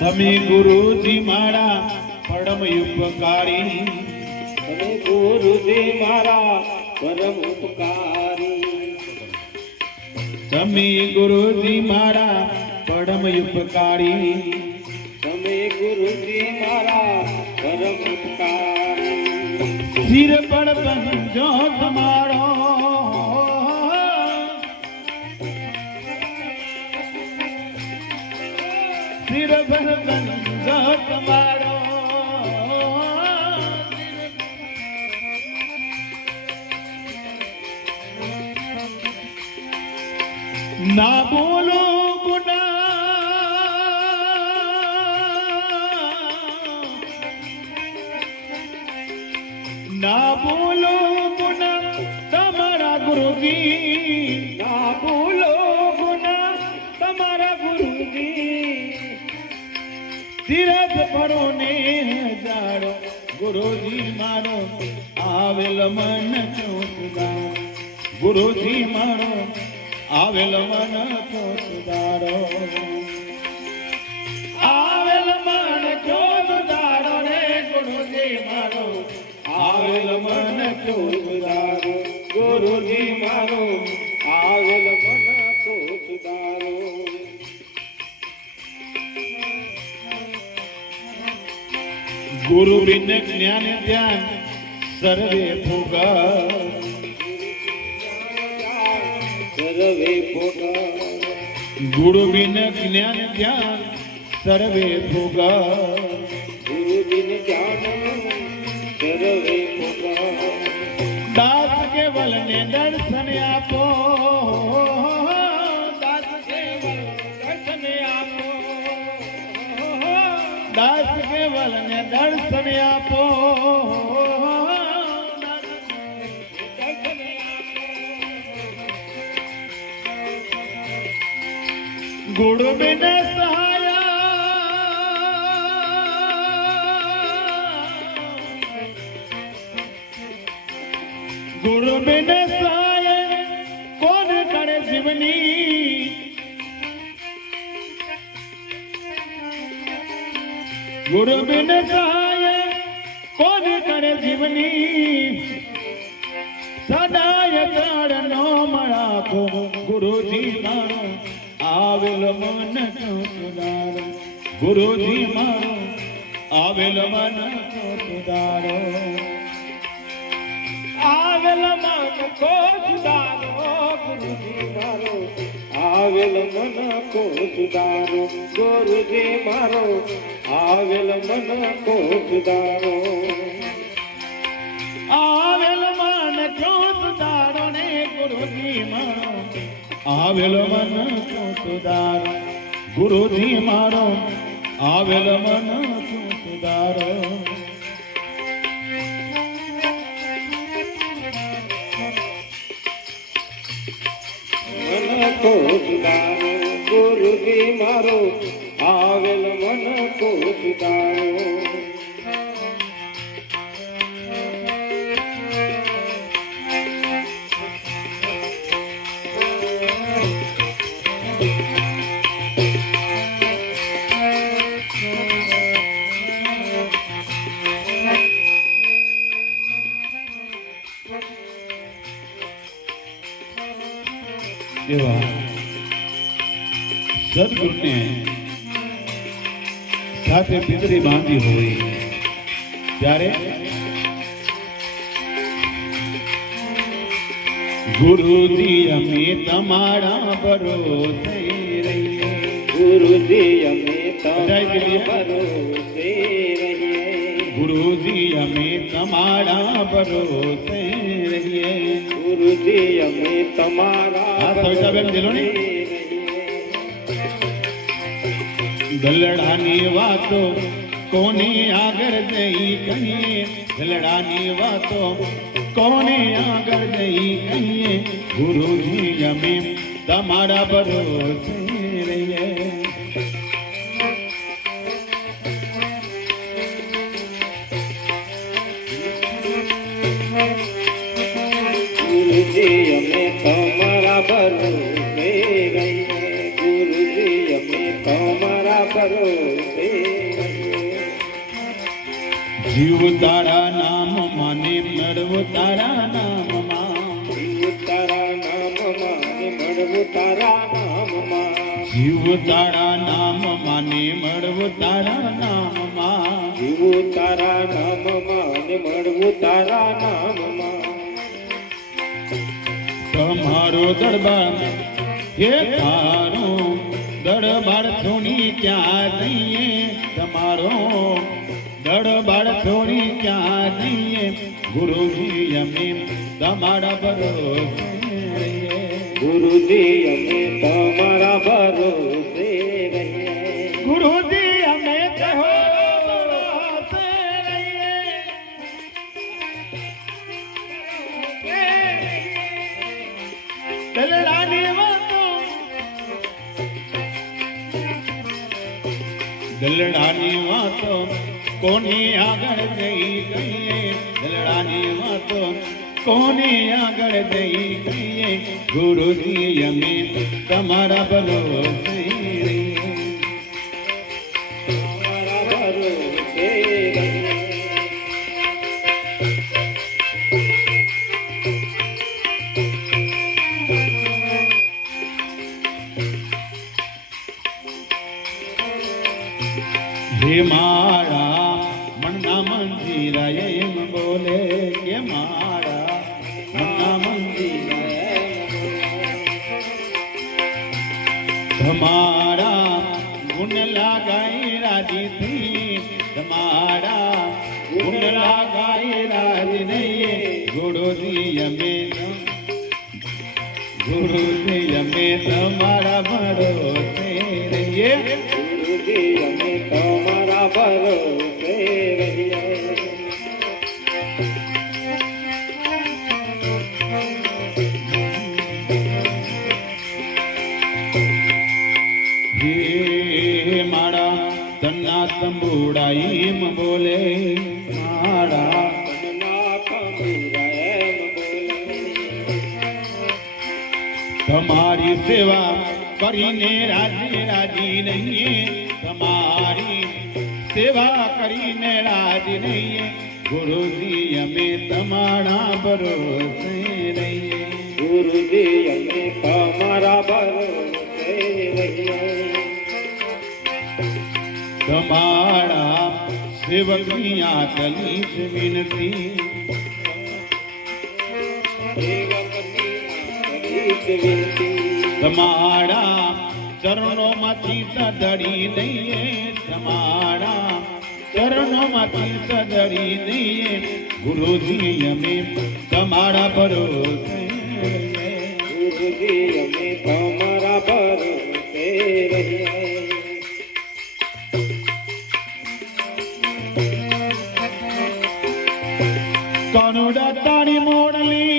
તમે ગુરુજી મારા પરમ ઉપકારી, તમે ગુરુજી મારા પરમ ઉપકારી, તમે ગુરુજી મારા પરમ ઉપકારી, તમે ગુરુજી મારા પરમ ઉપકારી, સિર પર પંજો તમારો, સિર પર પંજો તમારો, ના બોલો ના બોલો ગુના તમારા ગુરુજી, ના ભૂલો ગુના તમારા ગુરુજી, ધીરજ ભરો ને જાડો ગુરુજી મારો આવેલ મન ક્યો સુધારો, ગુરુજી મારો આવેલ મન ક્યો સુધારો, આવેલ મન ક્યો સુધારો રે ગુરુજી મારો આવેલ મન ક્યો સુધારો, ગુરુજી મારો આવેલ મન કો સુધારો, ગુરુ બિન જ્ઞાન ધ્યાન સર્વે ભોગા, સર્વે ભોગા, ગુરુ બિન જ્ઞાન ધ્યાન સર્વે ભોગા, ગુરુજીને જાણો સર્વે ભોગા, દાસ કેવલ ને દર્શન આપો, દાસ કેવલ દર્શન આપો, દાસ કેવલ ને દર્શન આપો, ગુરુ બિન સહાય, ગુરુ બિન સહાય કોણ કરે જીવની, ગુરુ બિન સહાય કોણ કરે જીવની, સદાય ચરણો મળાખો ગુરુજી મારો આવેલ મન ક્યો સુધારો, ગુરુજી મારો આવેલ મન ક્યો સુધારો, આવેલ મન કો સુધારો, ગુરુજી મારો આવેલ મન કો સુધારો, ગુરુજી મારો આવેલ મન કો સુધારો, આવેલ મન ક્યો સુધારો ને ગુરુજી મારો આવેલ મન ક્યો સુધારો, ગુરુજી મારો આવેલ મન ક્યો સુધારો, મન કો સુધારો, ગુરુજી મારો આવેલ મન કો સુધારો, એવા સદગુરુને સાથે પિતરી બાંધી હોય ત્યારે ગુરુજી અમે તમારા ભરોસે રહીએ, ગુરુજી અમે બધાય તમારા ભરોસે રહીએ, ગુરુજી અમે તમારા ભરોસે રહીએ, ગુરુજી અમે તમારા હા સવિતાબેન દિલો ને ગલડાની વાતો કોની આગળ જઈ કહીએ, ગલડાની વાતો કોની આગળ જઈ કહીએ, ગુરુજી અમે તમારા ભરોસે રહીએ, ગુરુજી અમે તમારા ભરોસે રહીએ, ગુરુજી અમે તમારા ભરોસે જીવ તારા નામ માને મળવું તારા નામમાં જીવ તારા નામમાં ને મળવું તારા નામમાં જીવ તારા નામ માને મળવું તારા નામમાં જીવ તારા નામમાં ને મળવું તારા નામમાં તમારો દરબાર હે તારો દરબાર થોડી ક્યાં જઈએ તમારો દરબાર થોડી ક્યાં જઈએ ગુરુજી અમે તમારા ભરોસે રહીએ ગુરુજી અમે તમારા ભરોસે રહીએ ગુરુજી અમે ભરોસે રહીએ દલડાની વાતો દલડાની વાતો કોની આગળ જઈ ગઈએ દલડાની વાતો કોની આગળ જઈ ગઈએ ગુરુજી અમે તમારા ભરોસે રહીએ તમારા ભરોસે રહીએ હે મારા મનના મંદિરા એમ બોલે કે મારા મનના મંદિરા તમારા ગુણ લાગાઈ રાજીથી તમારા ગુણ લાગાઈ રાજી નહીં ગુરુજી અમે તમારા ભરોસે રહીએ ગુરુજી અમે તમારા ભરોસે રહીએ હે મારા તન્ના તંબુડા એમ બોલે મારા તમના કબીરા એમ બોલે તમારી સેવા કરીને રાજી રાજી નહીં તમારી સેવા કરીને રાજી નહીં ગુરુજી અમે તમારા ભરોસે રહીએ ગુરુજી અમે તમારા ભરોસે રહીએ તમારા સેવકની આટલી જ વિનતી તમારા ચરણોમાંથી સદડી દઈએ તમારા ચરણોમાંથી સદડી દઈએ ગુરુજી અમે તમારા ભરોસે રહીએ ગુરુજી અમે તમારા ભરોસે રહીએ કાનુડા તારી મોડલી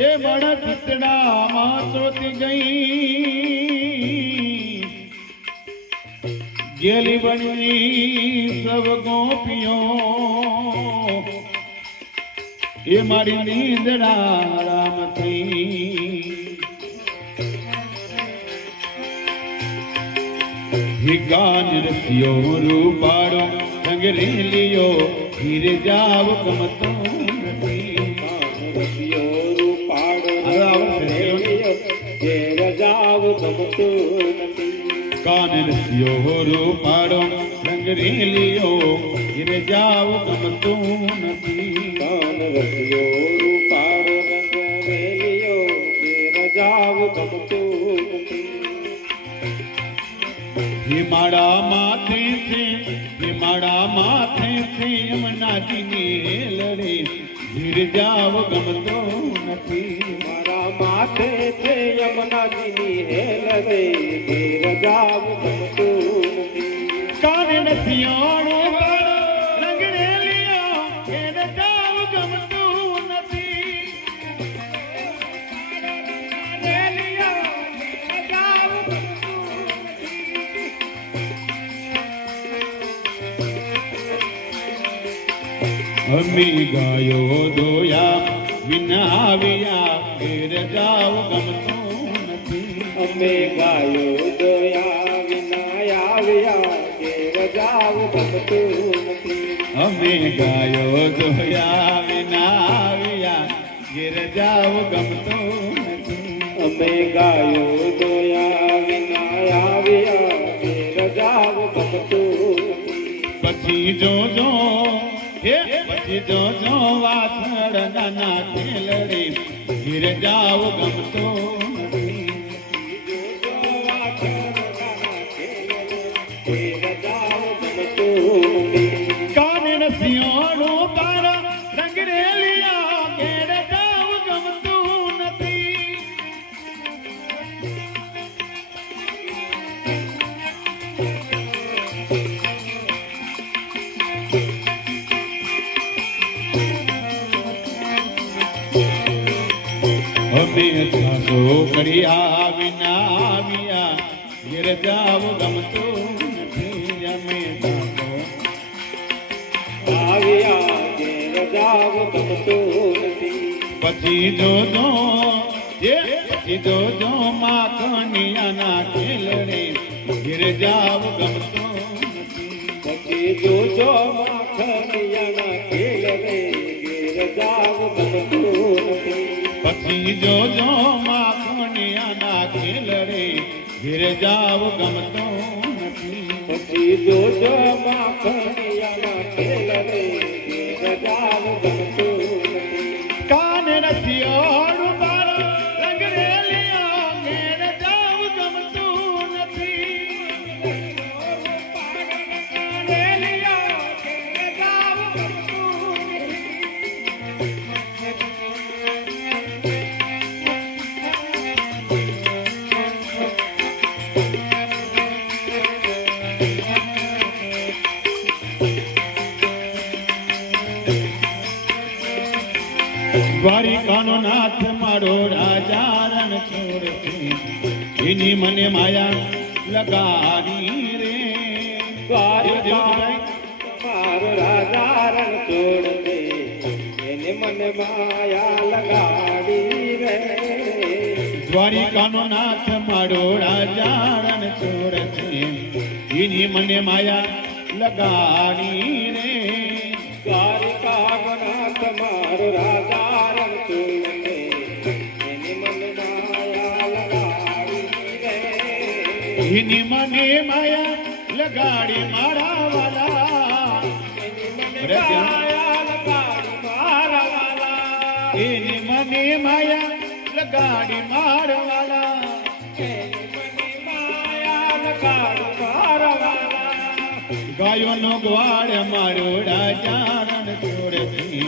એ બડા ચિતડામાં ચોતી ગઈ ગેલી બની સબ ગોપીઓ એ મારી નીંદડા રામ થઈ ગાન રસ્યો રૂપાડો સંગરી લિયો ધીરે જાવ ગમતો નથી રસિયો રૂપાડો રેડિયો જે રજાવ ગમતું નથી કાન રસ્યો રૂપાડો સંગરી લિયો ધીરે જાવ ગમતો નથી કાન રસિયો રૂપાડો રંગ રેલિયો જે રજાવ ગમતું નથી હિમાડા માથે છે હિમાડા માથે છે યમુનાજીની લડે ધીર જાવ ગમતો નથી મારા માથે છે યમુનાજીની હેલ રે જે રજાવ ગમતું નથી કાન નથી ઓળો રંગ રેલિયો એ રજાવ ગમતું નથી રેલિયો રજાવ અમી ગાયો દોયા વિનાવ્યા ઘેર જાવ ગમતો નથી અમે ગાયો દયા વિનાયા આવ્યા ઘેર જાવ ગમતું નથી. અમે ગાયો જોયા વિના આવ્યા ઘેર જાવ ગમતું નથી. અમે ગાયો દોયા વિના આવ્યા ઘેર જાવ ગમતું નથી. પછી જોજો પછી જોજો વાછડ નાના ખેલડી ઘેર જાવ ગમતું નથી. કાનણ સિંહોનું તારા રંગરેલિયા ઘેર જાવ ગમતું નથી. અમે સાસો કર્યા વિના આવ્યા ઘેર જાવ ગમતું નથી. અમે સાસો આવ્યા ઘેર જાવ ગમતું નથી. પછી જોજો પછી જોજો માખણિયાના ખેલડે ઘેર જાવ ગમતું નથી. પછી જોજો માખણિયાના ખેલરે ઘેર જાવ ગમતું નથી. પછી જોજો માખણિયાના ખેલડે ઘેર જાવ ગમતું નથી. પછી જોજો માખણિયાના ખેલરે ઘેર જાવ ગમતું નથી. કાન રસિયાળું તારા રંગરેલિયા ઘેર જાવ ગમતું નથી. દ્વારિકાનો નાથ મારો રાજા રણ છોડતી એની મને માયા લગાડી રે. દ્વારિકા મારો રાજા રણ છોડ દે એને મને માયા લગાડી રે. દ્વારિકાનો નાથ મારો રાજા રણ છોડતી એની મને માયા લગાડી રે. દ્વારિકાનો નાથ મારો રાજા રણ છોડ દે એને મને માયા લગાડી રે. એની મને માયા લગાડી મારા વાલા. એની મને માયા લગાડી મારા વાલા. એની મને માયા લગાડી મારા વાલા. એની મને માયા લગાડી મારા વાલા. ગાયોનો ગ્વાડ મારો રાજા રણ છોડતી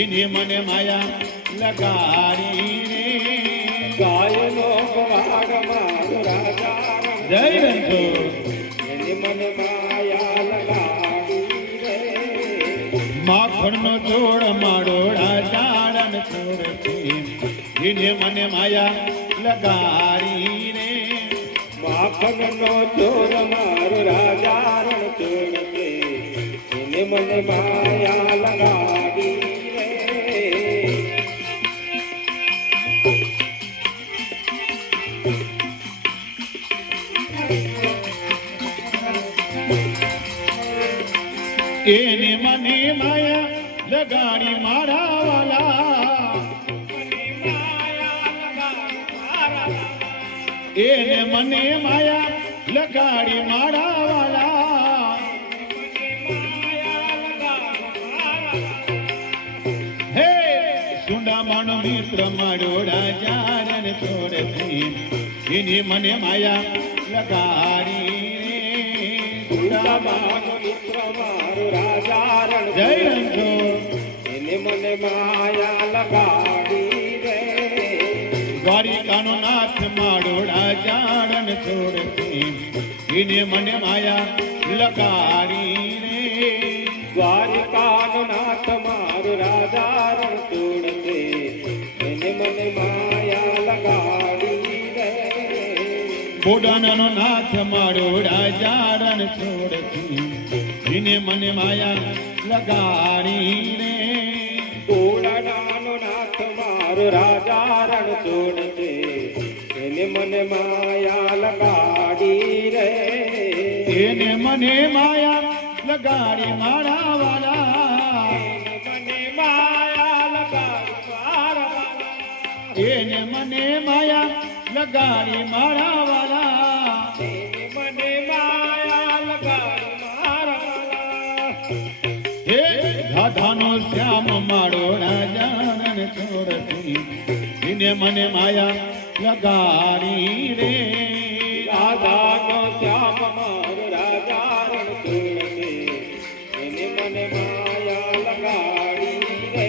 એની મને માયા લગાડી રે. ગાયનો ગવાડ મારો રાજા જય રણછોડ. એને મને માયા લગાડી રે. માખણનો ચોળ મારો રાજા રણ છોડતી એને મને માયા લગાડી રે. માખણનો ચોર મારો રાજા રણ છોડ દે એને મને માયા લગાડી રે. એને મને માયા લગાડી મારા વાલા. એને મને માયા લગાડી મારા વાલા. હે સુંડામાનો મિત્ર મારો રાજા રણ છોડતી એની મને માયા લગાડી રે. સુદામાનો મિત્ર મારો રાજા રણ જય રણછોડ. એને મને માયા લગાડી રે. દ્વારિકાનો નાથ મારો રાજા રણ છોડતી એને મને માયા લગાડી રે. દ્વારિકાનો નાથ મારો રાજા રણ છોડ દે એને મને માયા લગાડી રે. બોડાનાનો નાથ મારો રાજા રણ છોડતી એને મને માયા લગાડી રે. બોડાનાનો નાથ મારો રાજા રણ છોડ દે એને મને માયા લગાડી રે. મને માયા લગાડી મારા વાલા મને માયા લગાડી મારા વાલા એને મને માયા લગાડી મારા વાલા મને માયા લગાડી મારા વાલા હે રાધાનો શ્યામ મારો રાજા રણ છોડતી એને મને માયા લગાડી રે રાધાનો શ્યામ મારો રાજા રણ છોડતે એને મને માયા લગાડી રે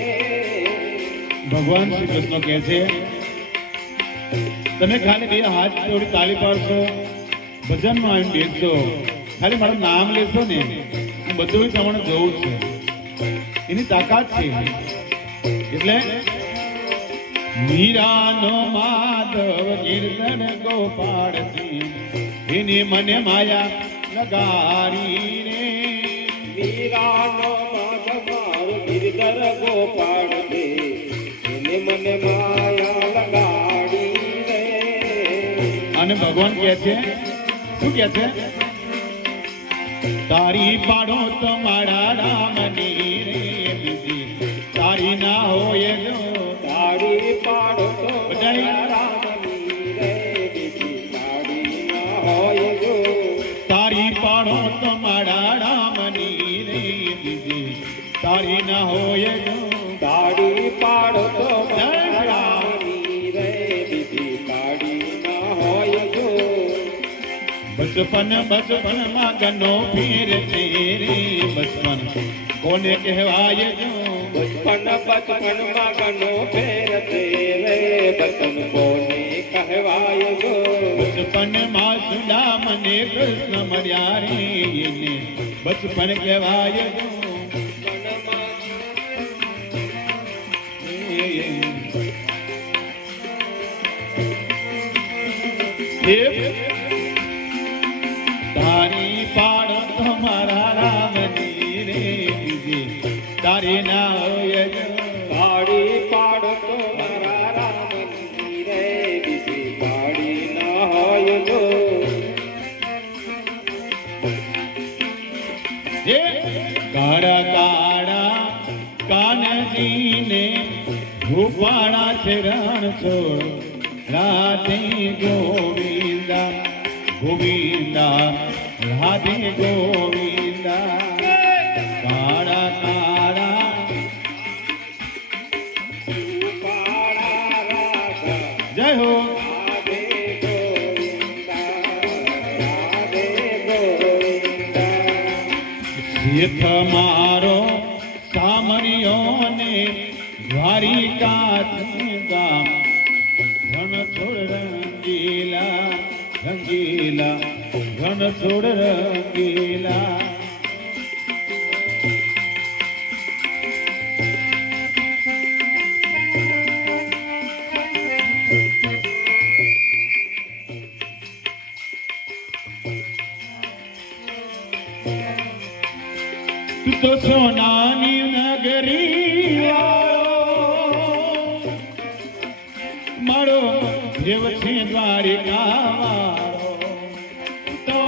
ભગવાન શ્રી કૃષ્ણ કહે છે તમે ખાલી બે હાથ જોડી તાળી પાડશો ભજનમાં આવીને બેસજો ખાલી મારું નામ લેશો ને હું બધું તમારે જોઉં છું એની તાકાત છે એટલે મીરાનો માધવ કીર્તન ગોપાળથી એની મને માયા લગાડી રે મીરાનો માધવ મારો ગિરધર ગોપાળ દે એને મને માયા લગાડી રે અને ભગવાન કહે છે શું કહે છે તારી પાડો તમારા રામની રે બીજી તારી ના હોય જો તાળી પાડો તો બધાય. રામની રે બીજી તાળી ના હોય જો તારી પાડો તમારા રામની રે બીજી તારી ના હોય જો તાળી પાડો તો જય શ્રી રામ. રામની રે બીજી તાળી ના હોય જો બચપન માં ગનો ફેર છે રે બચપન કોને કહેવાય જો બચપન માં ગનો ફેરતે રે બચપન કોને કહેવાય ગો બચપન માં સુલા મને કૃષ્ણ મળ્યા રે એને બચપન કહેવાય જો તારી પાડ તમારા રામની રે બીજી તારી ના હોય જો તાળી પાડો તો મારા રામની રે બીજી તાળી ના હોય ગો હે કાળા કાળા કાનજીને ભૂપાળા છે રણ છોડ રાધે ગોવિંદા ગોવિંદા રાધે ગોવિંદા કાળા કાળા પાડા રાધા જય હો રાધે ગોવિંદા રાધે ગોવિંદા શેઠ મારો સામરિયોને દ્વારિકા ગામ ઘન છોડ રંગીલા રંગીલા ઘન છોડ રંગીલા તું તો સોનાની નગરી વાળો મારો દેવ છે દ્વારિકા વાળો તો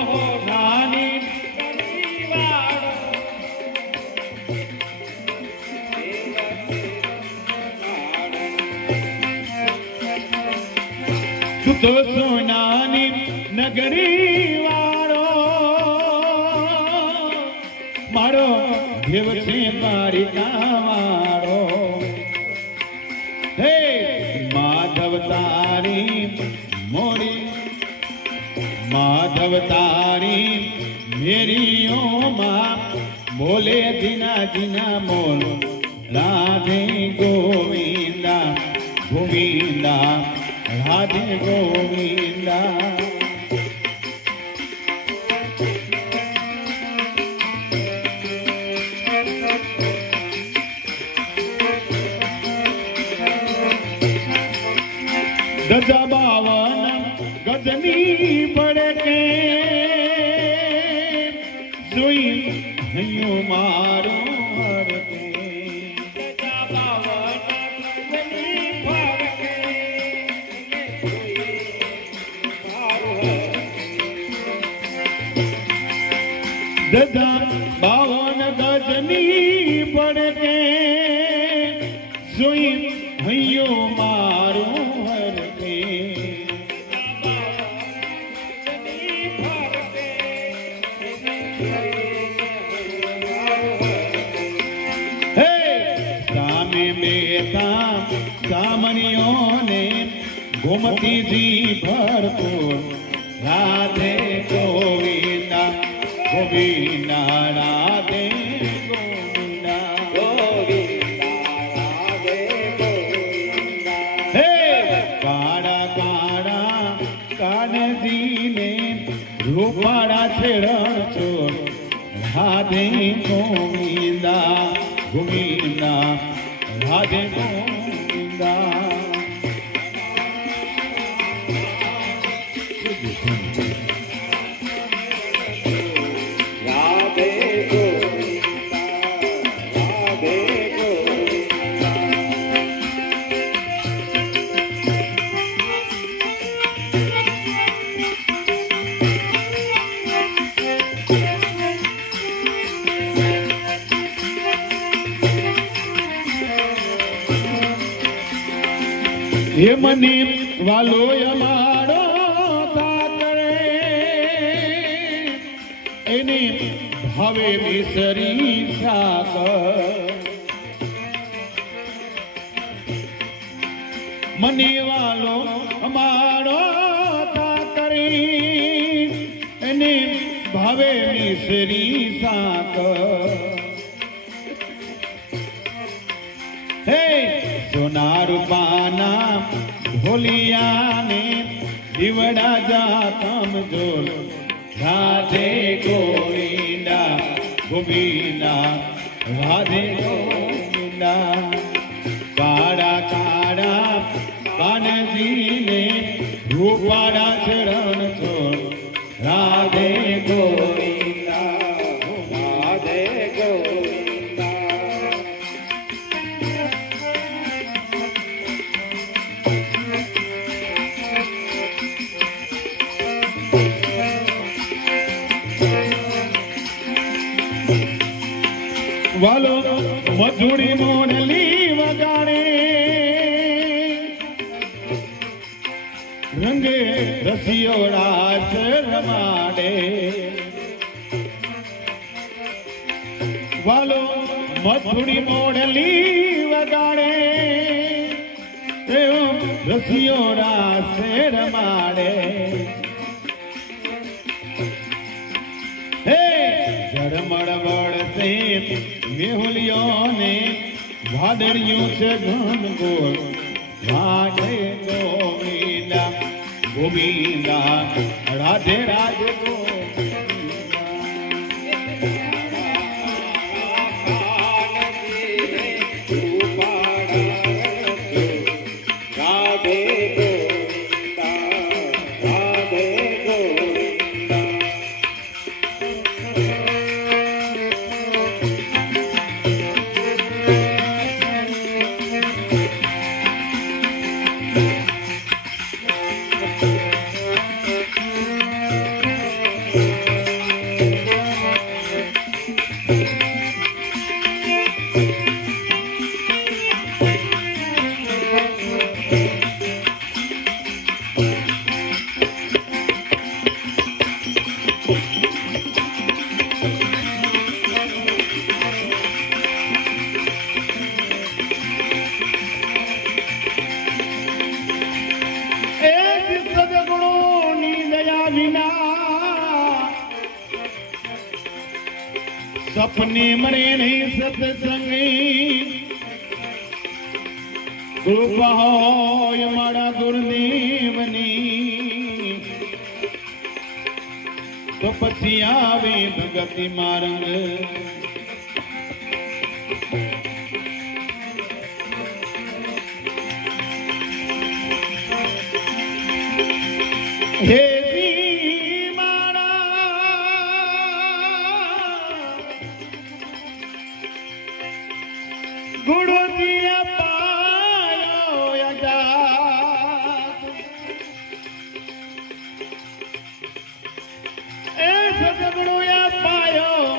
નાની નગરી વાળો તું તો સોનાની નગરી વાળો મારો દેવ છે દ્વારિકા વાળો હે માધવ તારી મોરી માધવ તારી મેરીઓમાં બોલે ધીના ધીના મોલ રાધે ગોવિંદા ગોવિંદા રાધે ગોવિંદા ગજા બાવન ગજની પડકે જોઈ હૈયો મારો હરકે ગજા બાવન ગજની ફરકે ધજા 52 ગજની પડકે જોઈ હૈયો મારું હરકે હે સામે બેઠા સામણીઓને ગોમતીજી ભરપૂર રાધે ગોવિંદા ગોવિંદા રાધે ગોવિંદા હે કાળા કાળા કાનજીને રૂપાળા છેડણ ચોર રાધે ગોવિંદા ગોવિંદા રાધે ગોવિંદા હે મને વાલો અમારો તાકરે એને હવે મિસરી સાકર મને વાલો અમારો તાકરે એને ભાવે મિસરી સાકર હે સોના રૂપાના ભોલિયાને દીવડા જાતમ જોર રાધે ગોવિંદા ગોવિંદા રાધે ગોવિંદા કાળા કાળા કાનજીને રૂપાળા ચરણ છોડ રાધે ગોવિંદા રાધે ગોવિંદા વાલો મધુડી મોડલી વગાડે રંગે રસિયોડા રમાડે વાલો મધુડી મોડલી વગાડે રસિયોડા રમાડે હે ઝડમડ વળશે મેહુલિયોને વાદળિયું છે ઘન ગોળ રાધે ગોવિંદા ગોવિંદા રાધે રાધે સપને મરે નહીં સત્સંગી કૃપા હોય મારા ગુરુદેવની તો પછી આવે ભગતિ મારંગ હે ગુરુજી પાયો યજાત એ સદગુરુ પાયો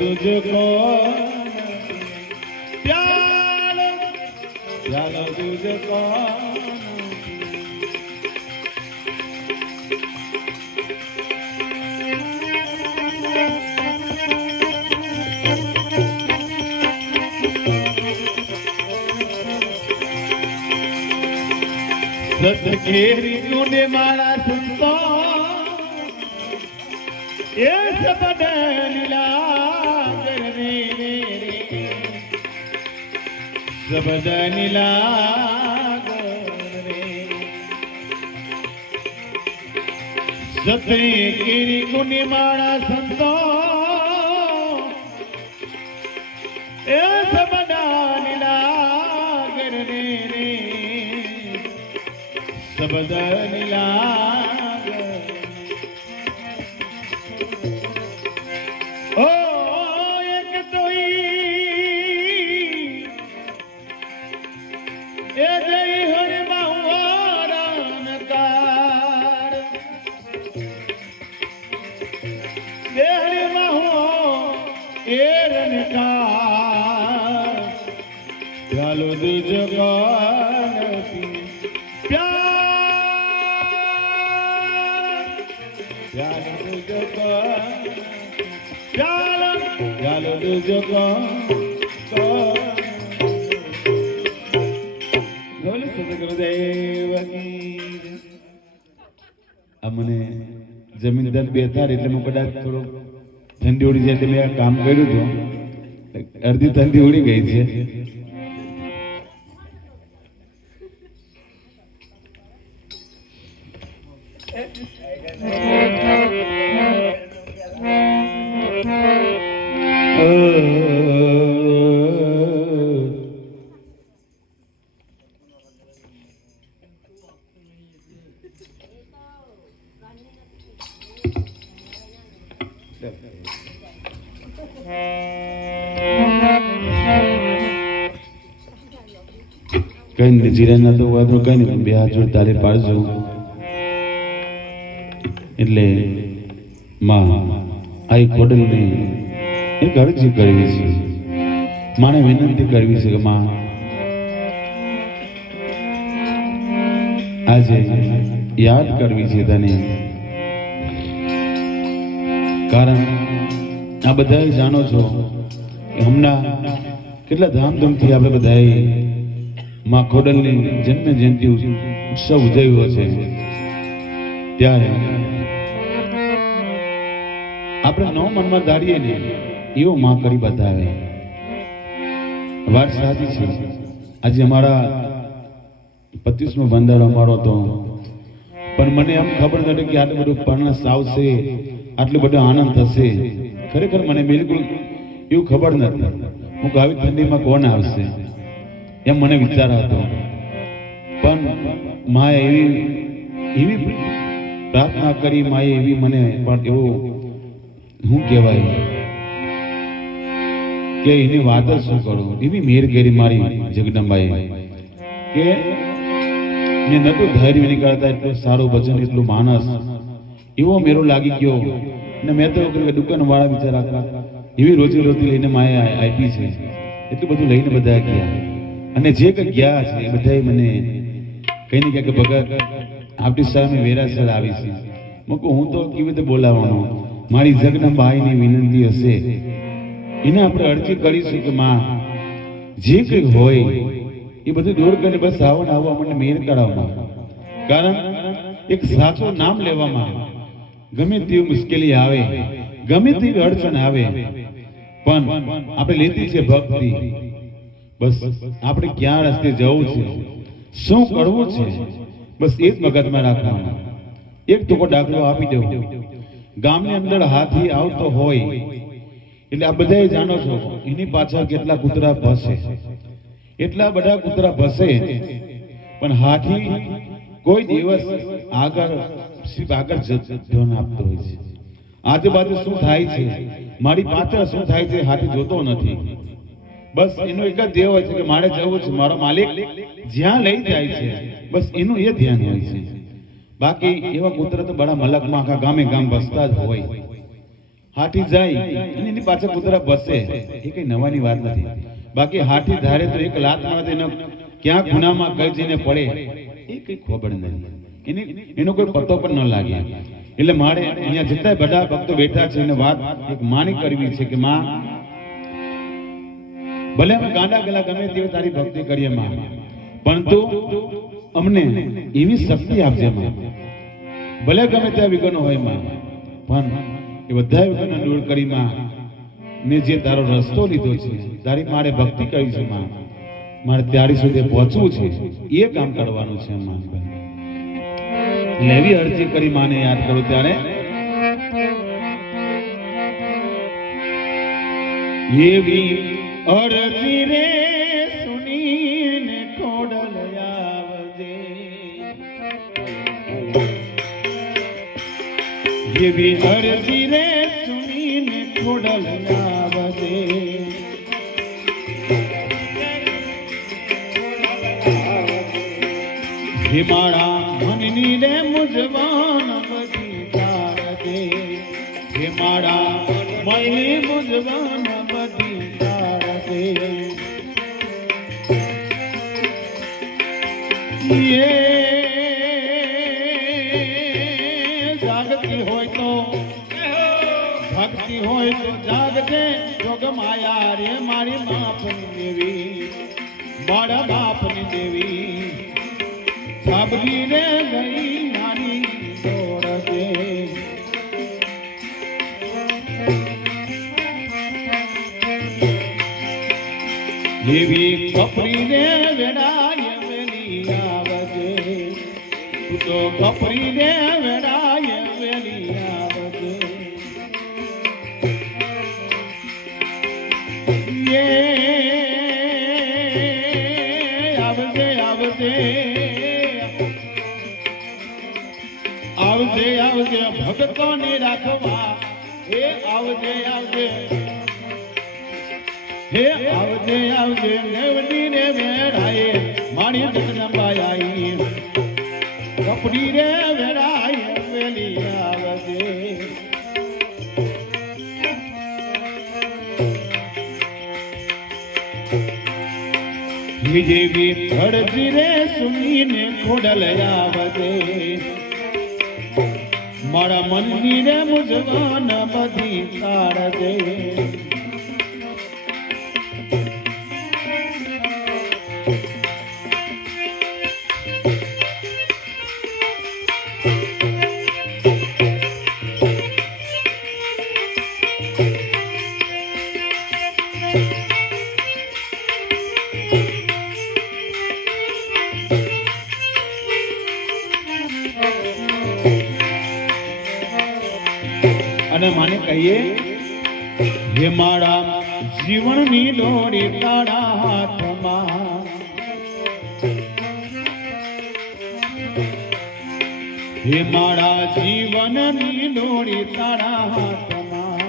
तुझको प्यालो प्यालो तुझको सत केरी गुने मारा संतो ये सबद लीला करने रे सबद लीला करने सत केरी गुने मारा संतो ये सबद लीला करने रे सबद लीला ओ एक तोई ए जय हर बावरान कार देहर महो एरन कार प्यालो दुज गानती प्यालो दुज प्यालो तुझको બોલ સદગુરુદેવ કી આ મને જમીનદાર બેઠા એટલે હું કદાચ થોડું ઠંડી ઉડી જાય એટલે મેં આ કામ કર્યું હતું અડધી ઠંડી ઉડી ગઈ છે કઈ નહીં જીરાના તો વાંધો કઈ નહીં બે હાથ જોડે તાળી પાડજો એટલે માં આ ખોડલને એક અરજી કરવી છે માને વિનંતી કરવી છે કે માં આજે યાદ કરવી છે તને કારણ આ બધા જાણો છો કે હમણાં કેટલા ધામધૂમથી આપણે બધાએ માં ખોડલની જન્મ જયંતિ ઉત્સવ ઉજવ્યો છે ત્યારે આપણે નો મનમાં ધારીએ ને એવો માં કરી બતાવે વાત સાચી છે આજે અમારા 25મો બંધારો અમારો તો પણ મને એમ ખબર નથી કે આટલું બધું પરણસ આવશે આટલો બધો આનંદ થશે ખરેખર મને બિલકુલ એવું ખબર નથી હું આવી ઠંડીમાં કોણ આવશે એમ મને વિચાર હતો પણ માએ એવી પ્રાર્થના કરી માએ એવી મને પણ એવું હું કહેવાય કે એની વાત જ શું કરું એવી મેર કરી મારી જગદંબાએ કે મેં નતું ધૈર્ય નહીં કરતા એટલું સારું ભજન એટલું માનસ એવો મેરો લાગી ગયો ને મેં તો દુકાન વાળા બિચારા એવી રોજી રોટી લઈને માએ આપી છે એટલું બધું લઈને બધા ગયા અને જે કંઈ ગયા છે એ બધાએ મને કઈ ને કે ભગત આપણી સામે વેરાસર આવી છે હું તો કેવી રીતે બોલાવવાનો મારી જગદંબાઈની વિનંતી હશે એને આપણે અરજી કરીશું કે માં જે કંઈ હોય એ બધું દૂર કરીને બસ આવો ને આવો આપણને મેર કરાવવામાં કારણ એક સાચું નામ લેવામાં ગમે તેવી મુશ્કેલી આવે ગમે તેવી અડચણ આવે પણ આપણે લેતી છે ભક્તિ બસ આપણે ક્યાં રસ્તે જવું છે શું કરવું છે બસ એ જ મગજમાં રાખવાનું એક ટૂંકો દાખલો આપી દઉં ગામની અંદર હાથી આવતો હોય એટલે આ બધા જાણો છો એની પાછળ કેટલા કૂતરા ફસે એટલા બધા કૂતરા ફસે પણ હાથી કોઈ દિવસ આગળ ધ્યાન આપતો હોય છે આજુબાજુ શું થાય છે મારી પાછળ શું થાય છે હાથી જોતો નથી બસ એનો એક જ ધ્યેય હોય છે કે મારે જવું છે મારો માલિક જ્યાં લઈ જાય છે બસ એનું એ ધ્યાન હોય છે બાકી એવા કૂતરા તો બડા મલકમાં આખા ગામે ગામ બસતા જ હોય હાથી જાય અને એની પાછળ કૂતરા બસે એ કઈ નવાની વાત નથી. બાકી હાથી ધારે તો એક લાત મારે તો એનો ક્યાં ખૂણામાં કઈ જઈને પડે એ કઈ ખબર નથી, એનો કોઈ પતો પણ ન લાગે. એટલે મારે અહીંયા જેટલા બધા ભક્તો બેઠા છે એને વાત એક માની કરવી છે કે માં ભલે અમે ગાંડા ગલા ગમે તેવી તારી ભક્તિ કરીએ માં, પરંતુ અમને એવી શક્તિ આપજે માં. ભલે ગમે ત્યાં વિઘ્નો હોય માં, પણ એ બધા વિઘ્નો દૂર કરી માં ને જે તારો રસ્તો લીધો છે, તારી મારે ભક્તિ કરી છે માં, મારે ત્યારે સુધી પહોંચવું છે એ કામ કરવાનું છે માં. એટલે એવી અરજી કરી માને યાદ કરું ત્યારે એવી અરજી રે સુનીને ખોડલ આવજે, એવી અરજી રે સુનીને ખોડલ આવજે. હે મારા મનની રે મુજવાન બધી તારજે, હે મારા મનની મુજવાન બધી તારજે. જાગતી હોય તો ભક્તિ હોય તો જાગજે, જોગ માયા રે મારી બાપની દેવી, મારા બાપની દેવી. સાબરી રે ગઈ નાની દોડજે, એવી કપરી રે વેડાય વેલી આવજે, તું તો કપરી રે વેડાય વેલી આવજે. આવજે આવજે આવજે આવજે ભક્તોને રાખવા, હે આવજે આવજે, હે આવજે આવજે નેવડી ને વેડાએ મારી જગદંબાઈ આઈ, કપડી રે વેડાએ વેલી આવજે. જેવી અરજી રે સુનીને ખોડલ આવજે, મારા મનની રે મુજવાન બધી તારજે. અને માને કહીએ, હે મારા જીવનની દોરી તારા હાથમાં, હે મારા જીવનની દોરી તારા હાથમાં.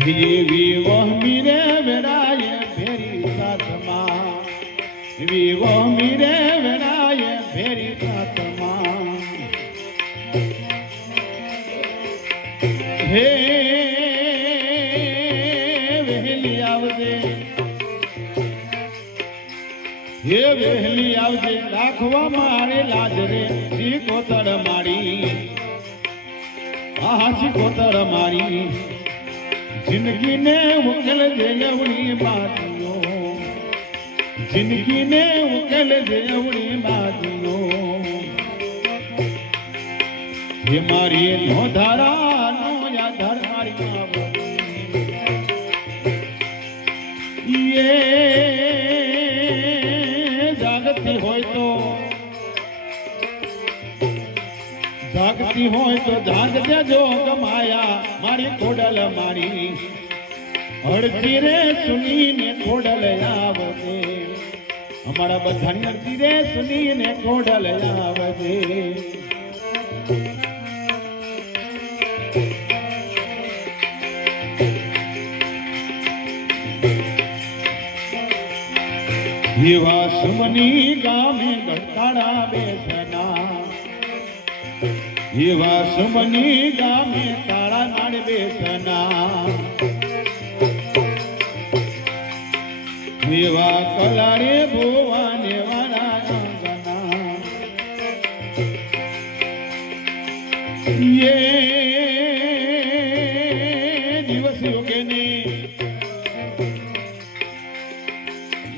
એવી વહમી રે વેરાય ફેરી સાથમાં, એવી વહમી રે વેરાય ફેરી સાથમાં. હે વહેલી આવજે, હે વહેલી આવજે, રાખવા મારે લાજ રે શીખોતર મારી, શીખોતર મારી. જિંદગીને ઉકેલ જેવડી બાતીઓ, જિંદગીને ઉકેલ જેવડી બાતીઓ. હે મારી નો ધારા નો આધાર મારી જાગતી હોય તો, જાગતી હોય તો જાગજે જોગ માયા મારી ખોડલ મારી. અરજી રે સુનીને ખોડલ આવજે, અમારા બધાની અરજી રે સુનીને ખોડલ આવજે. એવા સુમની ગામે ગણતાડા બેસના, એવા સુમની ગામે કાળા નાડ બેસના એવા કલાડે ભુવાને વાળા ગંગના એ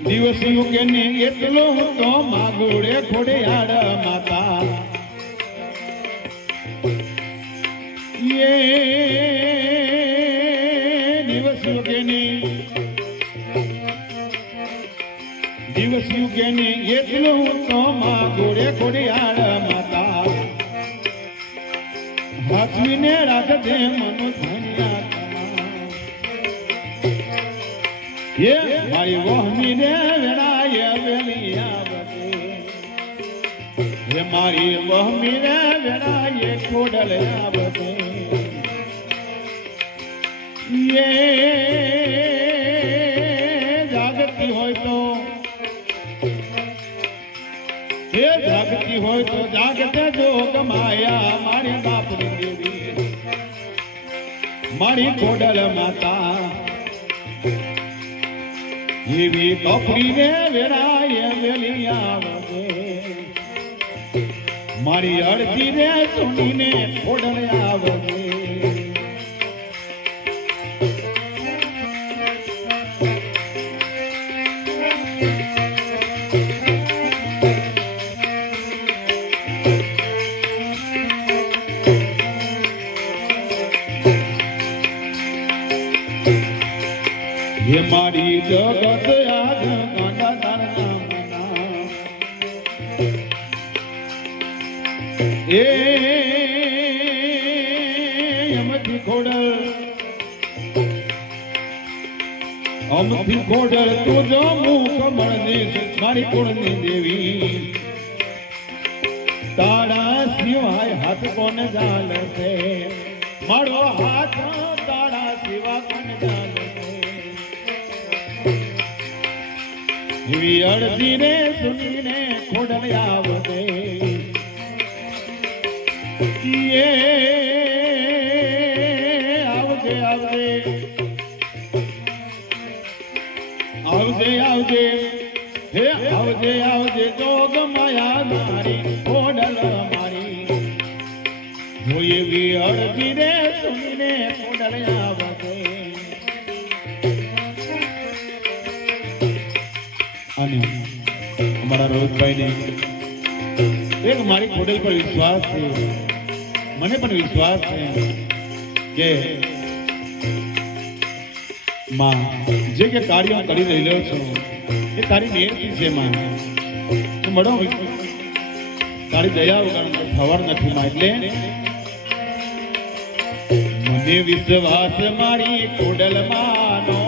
દિવસ યુગે ને એટલો તો માગુડે ખોડિયાર માતા એ દિવસ યુગે ને એટલો તો માગુડે ખોડિયાર માતા હાથવીને રાખજે મનો ધન્યા એ મારી વહમી ને વેળાએ વેલી આવજે હે મારી વહમી ને વેળાએ ખોડલ આવજે એ જાગતી હોય તો એ જાગતી હોય તો જાગતે જોગ માયા મારી બાપની દેવી મારી ખોડલ માતા એવી કપડીને વેરાય વેલી આવજે મારી અડધી ને સુનીને ખોડલ આવજે ये मारी जगत आज गांडा नाम ए अमथी खोडल तू जो मुख मणने मारी कुळनी देवी ताड़ा सिवाय हाथ कोन जाल से मारो हाथ ताड़ा सिवा कोन जाल એવી અડધી ને સુનીને ખોડલ આવજે એ આવજે આવજે આવજે આવજે હે આવજે આવજે જોગ માયા મારી ખોડલ મારી જો એવી અડધી ને સુનીને ખોડલ આવજે અને અમારા રોજભાઈને એક મારી ખોડલ પર વિશ્વાસ છે મને પણ વિશ્વાસ છે કે માં જે કે કાર્ય કરી રહેલો છું એ તારી મેળથી છે માં મળો તારી દયા વગર ખબર નથી માં એટલે મને વિશ્વાસ મારી ખોડલ માનો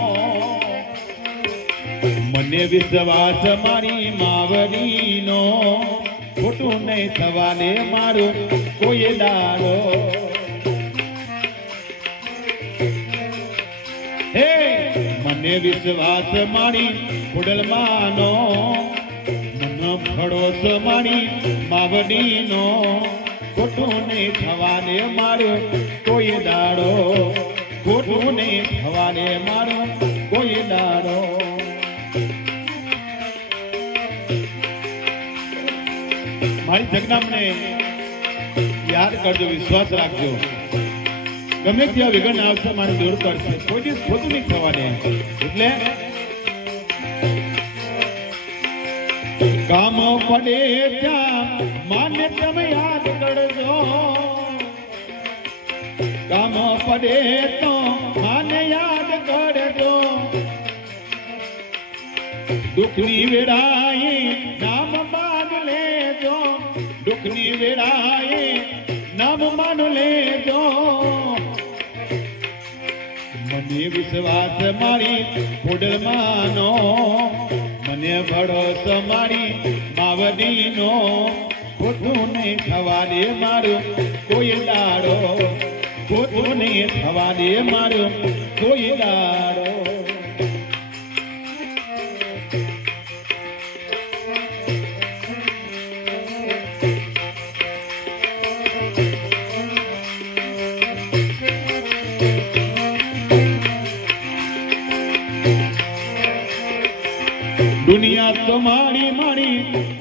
મને વિશ્વાસ મારી માવડીનો ખોટું નહીં થવાને મારું કોઈ દાડો હે મને વિશ્વાસ મારી ખોડલમાંનો મનો ભરોસ મારી માવડીનો ખોટું નહીં થવાને મારું કોઈ દાડો ખોટું નહીં થવાને મારું કોઈ દાડો મારી જગનામને યાદ કરજો વિશ્વાસ રાખજો ગમે ત્યાં વિઘન આવશે મારી દૂર કરશે કોઈ દિવસ ખોટું નહીં થવાને એટલે કામ પડે ત્યાં માને તમે યાદ કરજો કામ પડે તો માને યાદ કરજો દુઃખની વેળાએ નામ માન લેજો દુઃખની વેળાએ નામ માન લેજો મને વિશ્વાસ મારી ખોડલ માનો મને ભરોસ મારી માવડીનો ખોટું નહીં થવા દે મારું કોઈ દાડો ખોટું નહીં થવા દે મારું કોઈ દાડો દુનિયા તો મારી મારી